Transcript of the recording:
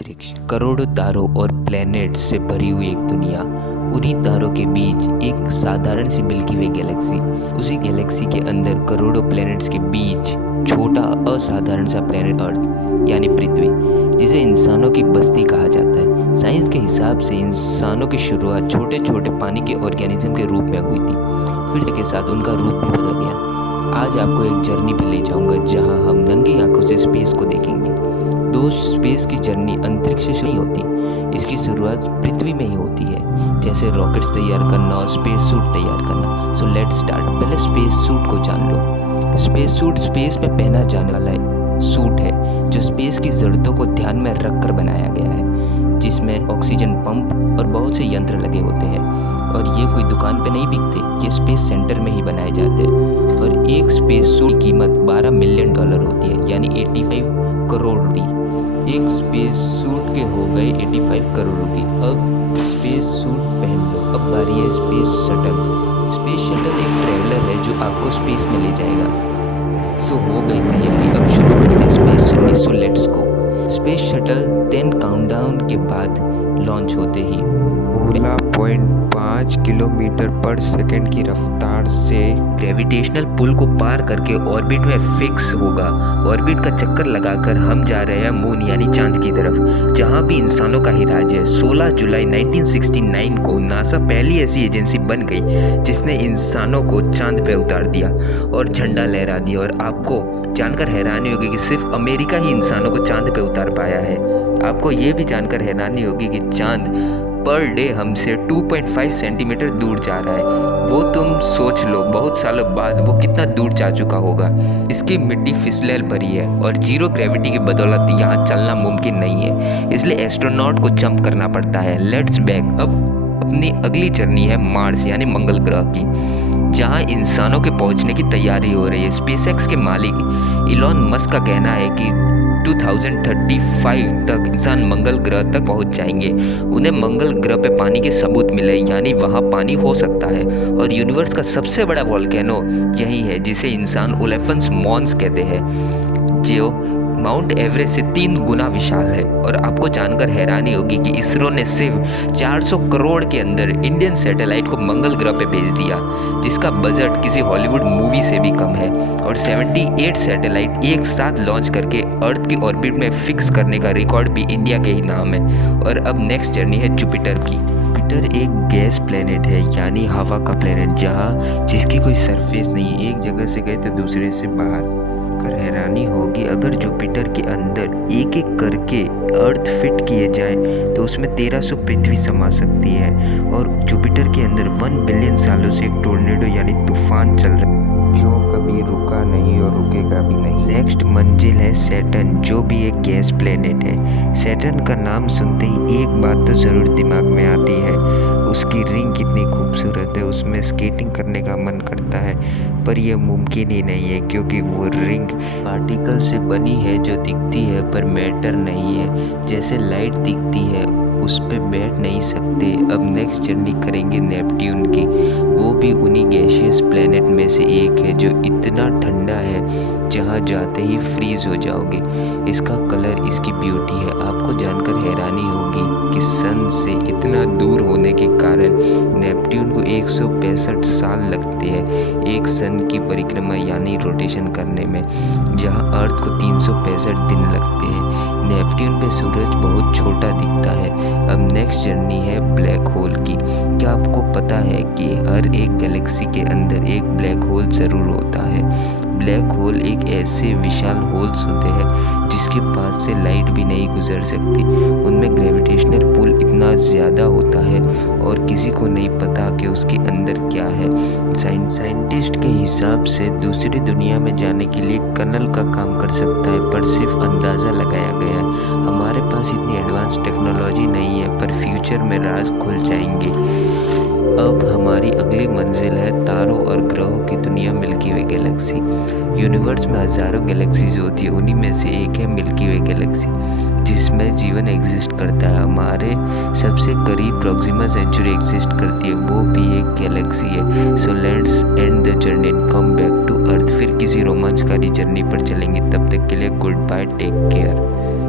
अंतरिक्ष, करोड़ों तारों और प्लैनेट्स से भरी हुई एक दुनिया। उन्हीं तारों के बीच एक साधारण सी मिल्की वे गैलेक्सी, उसी गैलेक्सी के अंदर करोड़ों प्लैनेट्स के बीच छोटा असाधारण सा प्लैनेट अर्थ यानी पृथ्वी, जिसे इंसानों की बस्ती कहा जाता है। साइंस के हिसाब से इंसानों की शुरुआत छोटे छोटे पानी के ऑर्गेनिज्म के रूप में हुई थी, फिर के साथ उनका रूप भी बदल गया। आज आपको एक जर्नी पे ले जाऊंगा जहां हम नंगी आंखों से स्पेस को देखेंगे। दोस्त, स्पेस की जर्नी अंतरिक्ष से नहीं होती, इसकी शुरुआत पृथ्वी में ही होती है, जैसे रॉकेट्स तैयार करना और स्पेस सूट तैयार करना। So let's start. पहले स्पेस सूट को जान लो। स्पेस सूट स्पेस में पहना जाने वाला सूट है जो स्पेस की ज़रूरतों को ध्यान में रखकर बनाया गया है, जिसमें ऑक्सीजन पंप और बहुत से यंत्र लगे होते हैं। और ये कोई दुकान पे नहीं बिकते, ये स्पेस सेंटर में ही बनाए जाते हैं। और एक स्पेस सूट की कीमत $12 मिलियन होती है, यानी 85 करोड़ रुपये। एक स्पेस सूट के हो गए 85 करोड़ रुपये। अब स्पेस सूट पहन लो। अब बारी है स्पेस शटल। स्पेस शटल एक ट्रैवलर है जो आपको स्पेस में ले जाएगा। सो हो गई तैयारी, अब शुरू करते हैं space journey. So let's go. Space shuttle 10 countdown के बाद लॉन्च होते ही 16.5 किलोमीटर पर सेकंड की रफ्तार से ग्रेविटेशनल पुल को पार करके ऑर्बिट में फिक्स होगा। ऑर्बिट का चक्कर लगाकर हम जा रहे हैं मून यानी चांद की तरफ, जहां भी इंसानों का ही राज है। 16 जुलाई 1969 को नासा पहली ऐसी एजेंसी बन गई जिसने इंसानों को चांद पे उतार दिया और झंडा लहरा दिया। और आपको जानकर हैरानी होगी कि सिर्फ अमेरिका ही इंसानों को चांद पे उतार पाया है। आपको ये भी जानकर हैरानी होगी कि चांद पर डे हमसे 2.5 सेंटीमीटर दूर जा रहा है। वो तुम सोच लो, बहुत सालों बाद वो कितना दूर जा चुका होगा। इसकी मिट्टी फिसलैल भरी है और जीरो ग्रेविटी की बदौलत यहाँ चलना मुमकिन नहीं है, इसलिए एस्ट्रोनॉट को जंप करना पड़ता है। Let's back. अब अपनी अगली जर्नी है मार्स यानी मंगल ग्रह की, जहाँ इंसानों के पहुँचने की तैयारी हो रही है। स्पेसएक्स के मालिक इलॉन मस्क का कहना है कि 2035 तक इंसान मंगल ग्रह तक पहुंच जाएंगे। उन्हें मंगल ग्रह पे पानी के सबूत मिले, यानी वहां पानी हो सकता है। और यूनिवर्स का सबसे बड़ा वोल्केनो यही है, जिसे इंसान ओलिम्पस मॉन्स कहते हैं, जो माउंट एवरेस्ट से 3 गुना विशाल है। और आपको जानकर हैरानी होगी कि इसरो ने सिर्फ 400 करोड़ के अंदर इंडियन सैटेलाइट को मंगल ग्रह पे भेज दिया, जिसका बजट किसी हॉलीवुड मूवी से भी कम है। और 78 सैटेलाइट एक साथ लॉन्च करके अर्थ की ऑर्बिट में फिक्स करने का रिकॉर्ड भी इंडिया के ही नाम है। और अब नेक्स्ट जर्नी है जुपिटर की। जुपिटर एक गैस प्लेनेट है, यानी हवा का प्लेनेट, जहाँ जिसकी कोई सरफेस नहीं। एक जगह से गए तो दूसरे से बाहर। कर हैरानी होगी, अगर जुपिटर के अंदर एक एक करके अर्थ फिट किए जाए तो उसमें 1300 पृथ्वी समा सकती है। और जुपिटर के अंदर 1 बिलियन सालों से एक टोर्नेडो यानी तूफान चल रहा है, जो कभी रुका नहीं और रुकेगा भी नहीं। नेक्स्ट मंजिल है सैटर्न, जो भी एक गैस प्लेनेट है। सैटर्न का नाम सुनते ही एक बात तो ज़रूर दिमाग में आती है, उसकी रिंग कितनी खूबसूरत है, उसमें स्केटिंग करने का मन करता है। पर यह मुमकिन ही नहीं है, क्योंकि वो रिंग पार्टिकल से बनी है जो दिखती है पर मैटर नहीं है। जैसे लाइट दिखती है, उस पे बैठ नहीं सकते। अब नेक्स्ट जर्नी करेंगे नेपट्यून की। वो भी उन्हीं गैशियस प्लेनेट में से एक है जो इतना ठंडा है जहाँ जाते ही फ्रीज हो जाओगे। इसका कलर इसकी ब्यूटी है। आपको जानकर हैरानी होगी कि सन से इतना दूर होने के कारण नेपट्यून को 165 साल लगते हैं एक सन की परिक्रमा यानी रोटेशन करने में, जहाँ अर्थ को 365 दिन लगते हैं। नेपट्यून पे सूरज बहुत छोटा दिखता है। अब नेक्स्ट जर्नी है ब्लैक होल की। क्या आपको पता है कि हर एक गैलेक्सी के अंदर एक ब्लैक होल ज़रूर होता है? ब्लैक होल एक ऐसे विशाल होल्स होते हैं जिसके पास से लाइट भी नहीं गुजर सकती। उनमें ग्रेविटेशनल पुल इतना ज़्यादा होता है और किसी को नहीं पता कि उसके अंदर क्या है। साइंटिस्ट के हिसाब से दूसरी दुनिया में जाने के लिए कनल का काम कर सकता है, पर सिर्फ अंदाज़ा लगाया गया है। हमारे पास इतनी एडवांस टेक्नोलॉजी नहीं है, पर फ्यूचर में राज खुल जाएंगे। अब हमारी अगली मंजिल है तारों और ग्रहों की दुनिया मिल्की वे गैलेक्सी। यूनिवर्स में हज़ारों गैलेक्सीज होती है, उन्हीं में से एक है मिल्की वे गैलेक्सी, जिसमें जीवन एग्जिस्ट करता है। हमारे सबसे करीब प्रॉक्सिमा सेंचुरी एग्जिस्ट करती है, वो भी एक गैलेक्सी है। So let's end the journey and come back to earth. फिर किसी रोमांचकारी जर्नी पर चलेंगे, तब तक के लिए गुड बाय, टेक केयर।